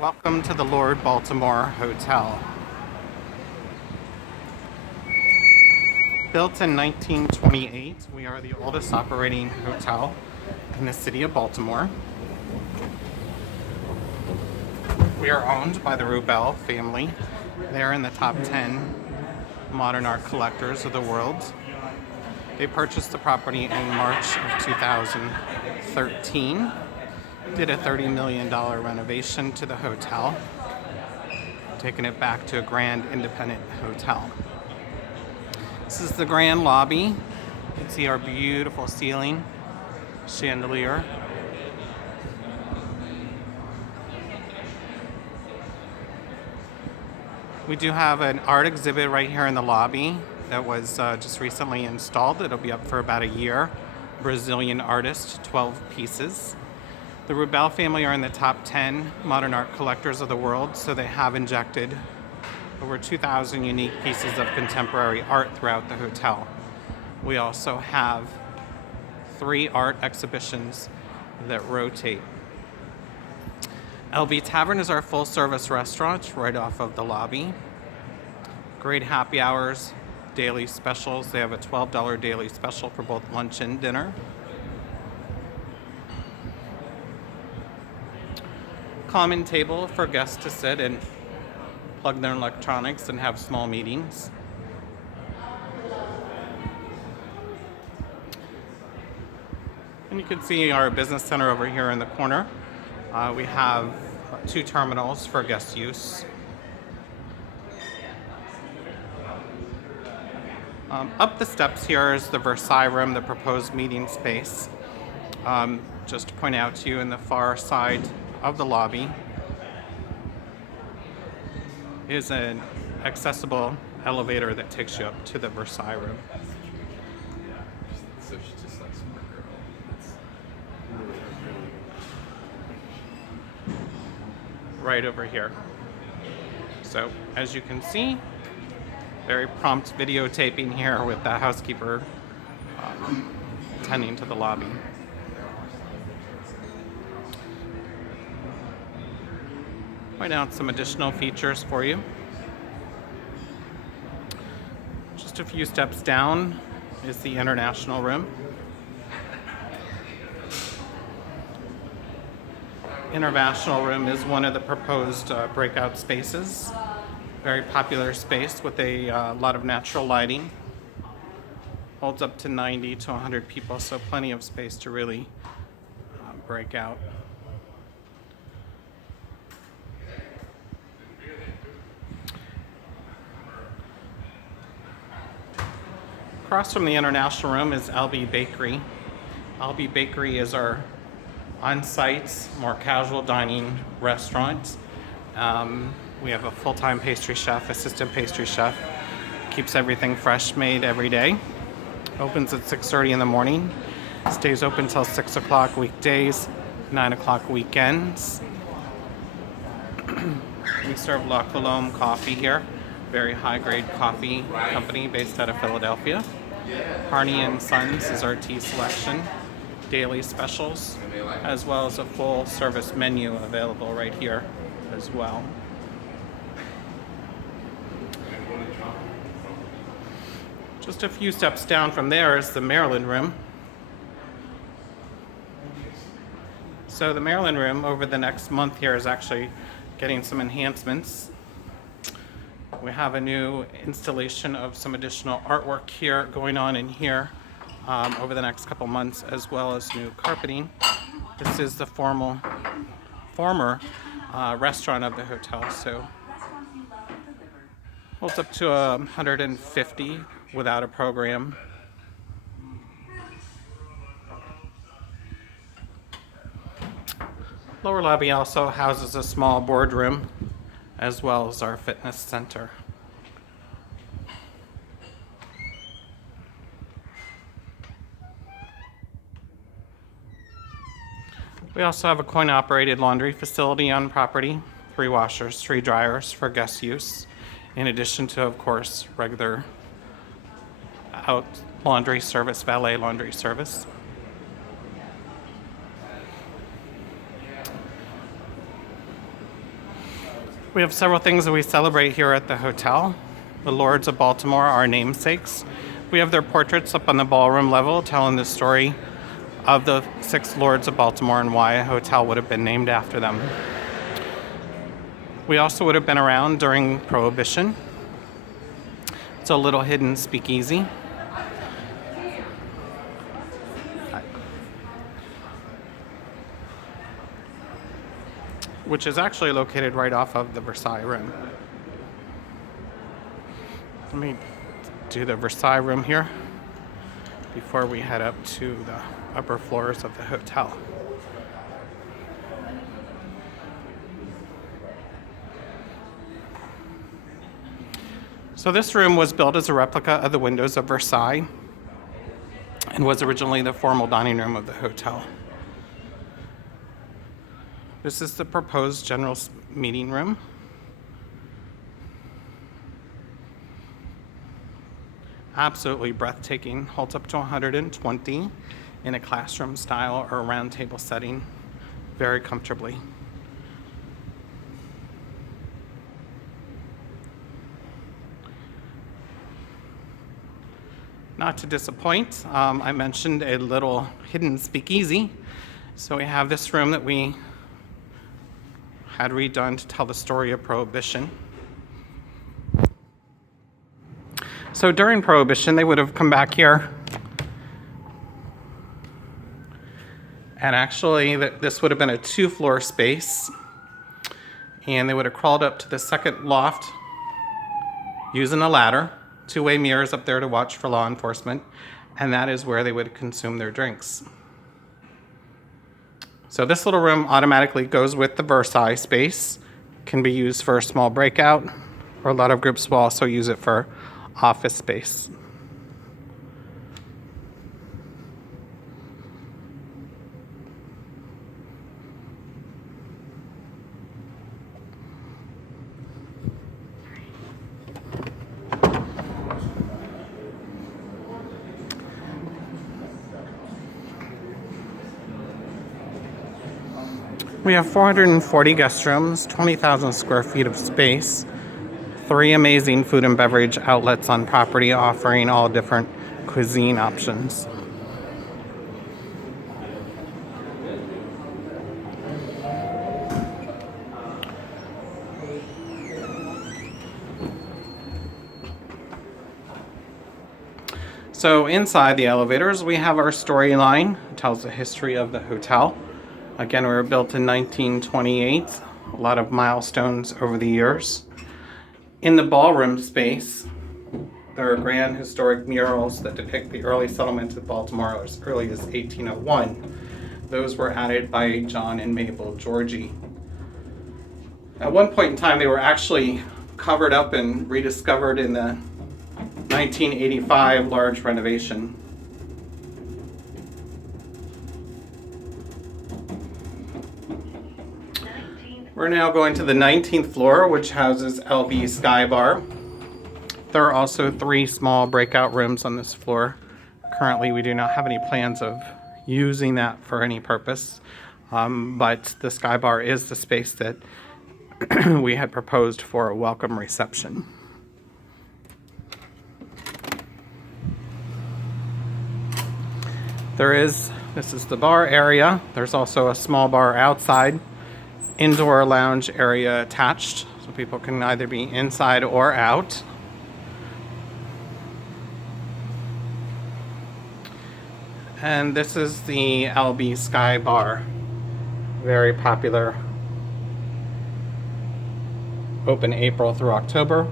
Welcome to the Lord Baltimore Hotel. Built in 1928, we are the oldest operating hotel in the city of Baltimore. We are owned by the Rubel family. They are in the top 10 modern art collectors of the world. They purchased the property in March of 2013, did a $30 million renovation to the hotel, taking it back to a grand independent hotel. This is the grand lobby. You can see our beautiful ceiling chandelier. We do have an art exhibit right here in the lobby that was just recently installed. It'll be up for about a year. Brazilian artist, 12 pieces. The Rubel family are in the top 10 modern art collectors of the world, so they have injected over 2,000 unique pieces of contemporary art throughout the hotel. We also have 3 art exhibitions that rotate. LB Tavern is our full-service restaurant right off of the lobby. Great happy hours, daily specials. They have a $12 daily special for both lunch and dinner. Common table for guests to sit and plug their electronics and have small meetings. And you can see our business center over here in the corner. We have 2 terminals for guest use. Up the steps here is the Versailles room, the proposed meeting space. Just to point out to you, in the far side of the lobby is an accessible elevator that takes you up to the Versailles room. So she's just like smart girl. Right over here. So as you can see, very prompt videotaping here with the housekeeper attending to the lobby. Point out some additional features for you. Just a few steps down is the international room. International room is one of the proposed breakout spaces. Very popular space with a lot of natural lighting. Holds up to 90 to 100 people, so plenty of space to really break out. Across from the international room is LB Bakery. LB Bakery is our on-site, more casual dining restaurant. We have a full-time pastry chef, assistant pastry chef. Keeps everything fresh made every day. Opens at 6:30 in the morning. Stays open till 6 o'clock weekdays, 9 o'clock weekends. We serve La Colombe coffee here. Very high-grade coffee company based out of Philadelphia. Harney & Sons is our tea selection. Daily specials, as well as a full-service menu available right here as well. Just a few steps down from there is the Maryland room. So the Maryland room over the next month here is actually getting some enhancements. We have a new installation of some additional artwork here going on in here over the next couple months, as well as new carpeting. This is the former restaurant of the hotel, so holds up to 150 without a program. Lower lobby also houses a small boardroom, as well as our fitness center. We also have a coin-operated laundry facility on property, 3 washers, 3 dryers for guest use, in addition to, of course, regular out laundry service, valet laundry service. We have several things that we celebrate here at the hotel. The Lords of Baltimore are namesakes. We have their portraits up on the ballroom level telling the story of the 6 Lords of Baltimore and why a hotel would have been named after them. We also would have been around during Prohibition. It's a little hidden speakeasy. Which is actually located right off of the Versailles Room. Let me do the Versailles Room here before we head up to the upper floors of the hotel. So this room was built as a replica of the windows of Versailles and was originally the formal dining room of the hotel. This is the proposed general meeting room. Absolutely breathtaking. Holds up to 120 in a classroom style or a round table setting very comfortably. Not to disappoint, I mentioned a little hidden speakeasy. So we have this room that we had redone to tell the story of Prohibition. So during Prohibition, they would have come back here. And actually, this would have been a 2-floor space. And they would have crawled up to the second loft using a ladder, 2-way mirrors up there to watch for law enforcement. And that is where they would consume their drinks. So this little room automatically goes with the Versailles space, can be used for a small breakout, or a lot of groups will also use it for office space. We have 440 guest rooms, 20,000 square feet of space, 3 amazing food and beverage outlets on property offering all different cuisine options. So inside the elevators, we have our storyline. It tells the history of the hotel. Again, we were built in 1928. A lot of milestones over the years. In the ballroom space, there are grand historic murals that depict the early settlement of Baltimore as early as 1801. Those were added by John and Mabel Georgie. At one point in time, they were actually covered up and rediscovered in the 1985 large renovation. We're now going to the 19th floor, which houses LB Sky Bar. There are also 3 small breakout rooms on this floor. Currently, we do not have any plans of using that for any purpose, but the Sky Bar is the space that we had proposed for a welcome reception. This is the bar area. There's also a small bar outside. Indoor lounge area attached, so people can either be inside or out. And this is the LB Sky Bar. Very popular. Open April through October.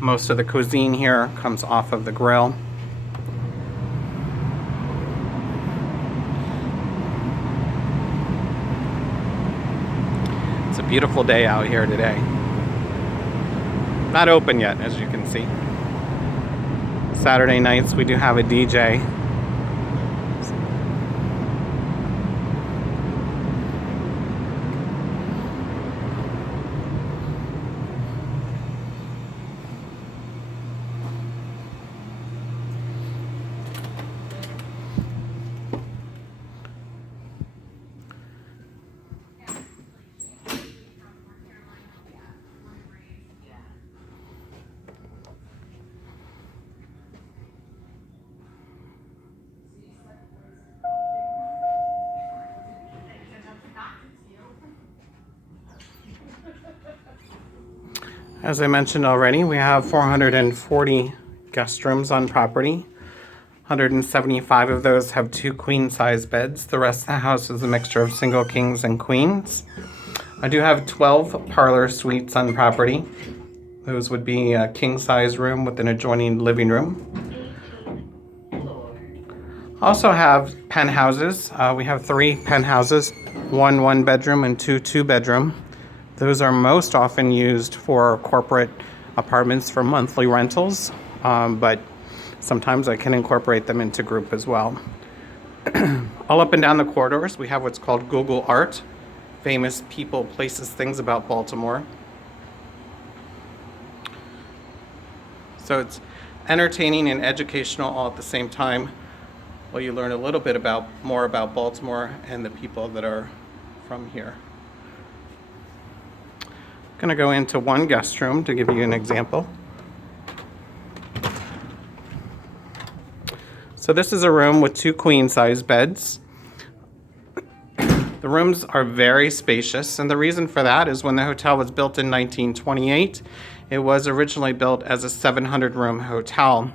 Most of the cuisine here comes off of the grill. It's a beautiful day out here today. Not open yet, as you can see. Saturday nights we do have a DJ. As I mentioned already, we have 440 guest rooms on property. 175 of those have 2 queen-size beds. The rest of the house is a mixture of single kings and queens. I do have 12 parlor suites on property. Those would be a king-size room with an adjoining living room. Also have penthouses. We have 3 penthouses, 1 one-bedroom and 2 two-bedroom. Those are most often used for corporate apartments for monthly rentals, but sometimes I can incorporate them into group as well. All up and down the corridors, we have what's called Google Art, famous people, places, things about Baltimore. So it's entertaining and educational all at the same time, while you learn a little bit more about Baltimore and the people that are from here. I'm going to go into one guest room to give you an example. So this is a room with 2 queen-size beds. The rooms are very spacious, and the reason for that is when the hotel was built in 1928, it was originally built as a 700-room hotel.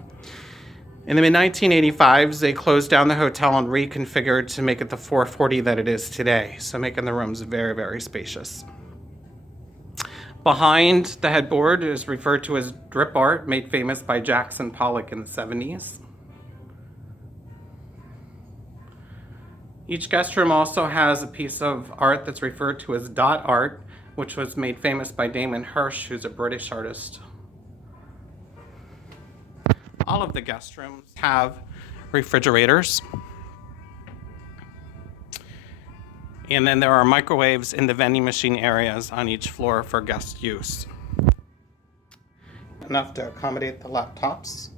In the mid-1985s, they closed down the hotel and reconfigured to make it the 440 that it is today, so making the rooms very, very spacious. Behind the headboard is referred to as drip art, made famous by Jackson Pollock in the 70s. Each guest room also has a piece of art that's referred to as dot art, which was made famous by Damon Hirst, who's a British artist. All of the guest rooms have refrigerators. And then there are microwaves in the vending machine areas on each floor for guest use. Enough to accommodate the laptops.